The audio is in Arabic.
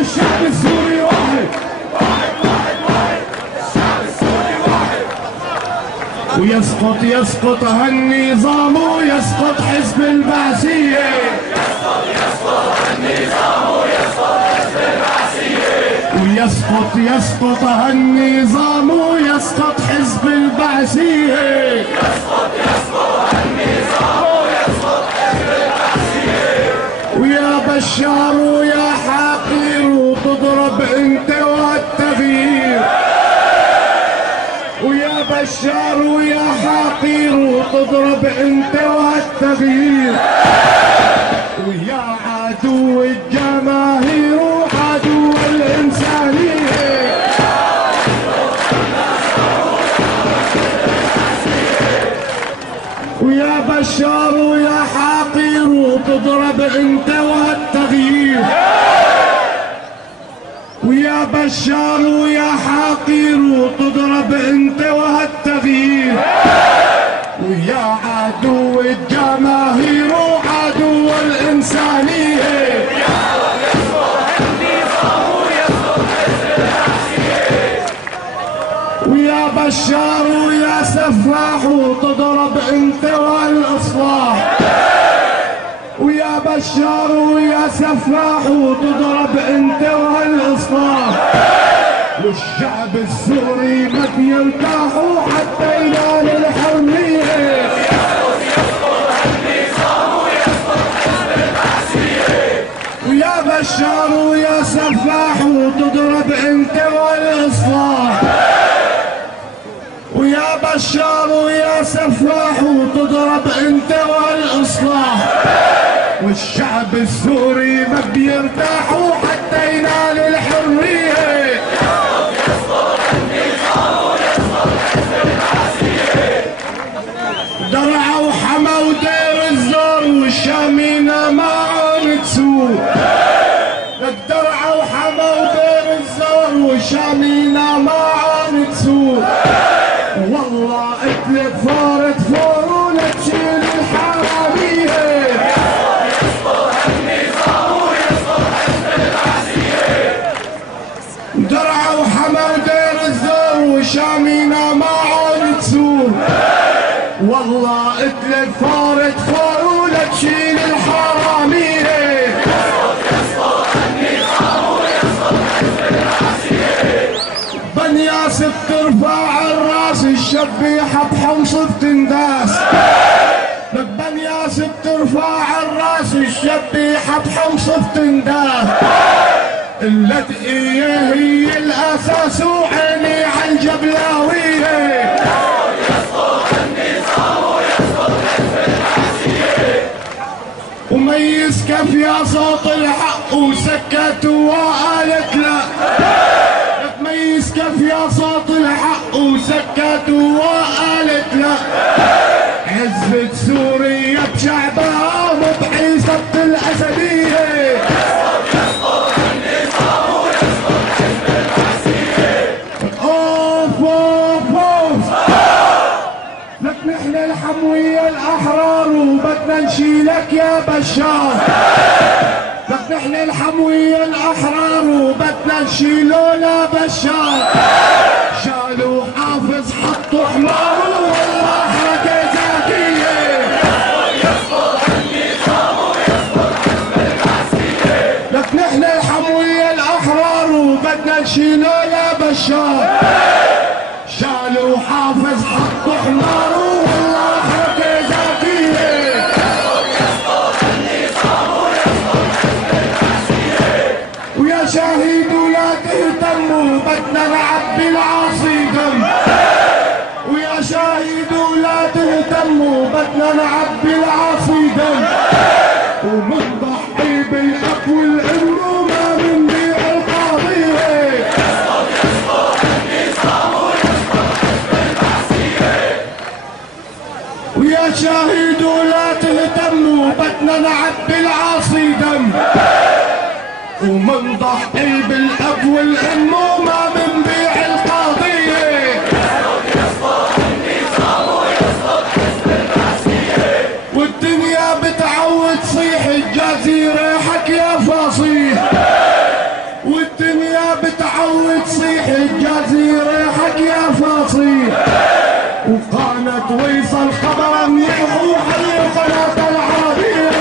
الشعب السوري واحد، الشعب السوري واحد. ويسقط هالنظام ويسقط حزب البعثية، يسقط هالنظام ويسقط حزب البعثية، ويسقط هالنظام ويسقط حزب البعثية، يسقط هالنظام ويسقط حزب البعثية. ويا بشار ويا حقير وتضرب انت والتغيير، ويا بشار ويا حقير وتضرب انت والتغيير. ويا عدو الجماهير وعدو الإنسانية، ويا بشار ويا حقير وتضرب انت والتغيير. ويا بشار ويا حقير وتضرب انت والتغيير. ويا عدو الجماهير وعدو الإنسانية، ويا بشار ويا سفاح وتضرب انت والإصلاح. ويا بشار ويا سفاح وتضرب انت والإصلاح. والشعب السوري ما بيرتاح حتى ينال الحرية، ويا بشار ويا سفاح وتضرب انت والإصلاح. ويا بشار ويا سفاح وتضرب انت والإصلاح. والشعب السوري ما بيرتاح حتى ينال الحرية، درعا وحما ودير الزور والشامينا ما عون تسوق. لك درعا وحما ودير الزور والشامينا ما عون تسوق. والله اتلف فارت فور ولا تشيل الحرامية، درعا وحما ودير الزور والشامينا ما عون تسوق. والله اتلف فارت فور ولا تشيل الحرامية. بني ياسف ترفع الراس الشبيحة بحمص بتنداس. بني ياسف ترفع الراس الشبيحة بحمص بتنداس. اللدقية هي الأساس وعيني عالجبلاوية، وميز كيف يا صوت الحق وسكت وقالت لا. ميز كيف يا صوت الحق وسكت وقالت لا. عزة سوريا بشعبها وبحيصة الأسدية، اوف اوف اوف. لك نحن الحموية الأحرار وبدنا نشيلك يا بشار. لك نحن الحموية الأحرار وبدنا نشيله لا بشار. شالوا حافظ حطوا حمار والله حركة ذكية، لك نحن الحموية الأحرار وبدنا نشيله لا بشار. شالوا حافظ حطوا حمار والله حركة ذكية. ويا شهيد ولا تهتموا بدنا نعبي العاصي دم. ويا شهيد ولا تهتموا بدنا نعبي العاصي دم. ومنضحي بالأب والأم وما بنبيع القضية. ويا شهيد ولا تهتموا بدنا نعبي العاصي دم. ومنضحي بالأب والأم وما بنبيع القضية. والدنيا بتعود تصيح الجزيرة حكي يا فصيح. وتصيح الجزيرة حق يا فصيح. وقامت ويصل خبر منيح وحي القناة العربية